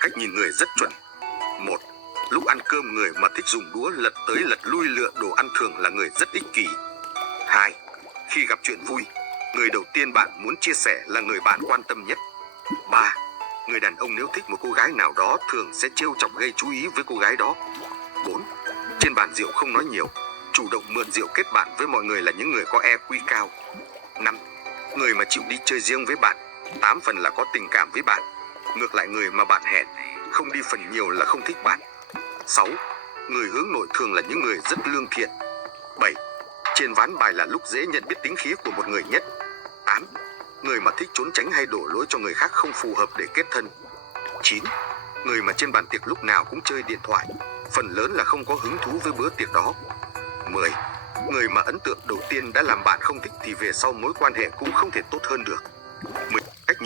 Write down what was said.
cách nhìn người rất chuẩn. 1. Lúc ăn cơm, người mà thích dùng đũa lật tới lật lui lựa đồ ăn thường là người rất ích kỷ. 2. Khi gặp chuyện vui, người đầu tiên bạn muốn chia sẻ là người bạn quan tâm nhất. 3. Người đàn ông nếu thích một cô gái nào đó thường sẽ trêu chọc gây chú ý với cô gái đó. 4. Trên bàn rượu không nói nhiều, chủ động mượn rượu kết bạn với mọi người là những người có EQ cao. 5. Người mà chịu đi chơi riêng với bạn, 8 phần là có tình cảm với bạn. Ngược lại, người mà bạn hẹn không đi phần nhiều là không thích bạn. 6. Người hướng nội thường là những người rất lương thiện. 7. Trên ván bài là lúc dễ nhận biết tính khí của một người nhất. 8. Người mà thích trốn tránh hay đổ lỗi cho người khác không phù hợp để kết thân. 9. Người mà trên bàn tiệc lúc nào cũng chơi điện thoại, phần lớn là không có hứng thú với bữa tiệc đó. 10. Người mà ấn tượng đầu tiên đã làm bạn không thích thì về sau mối quan hệ cũng không thể tốt hơn được. 10.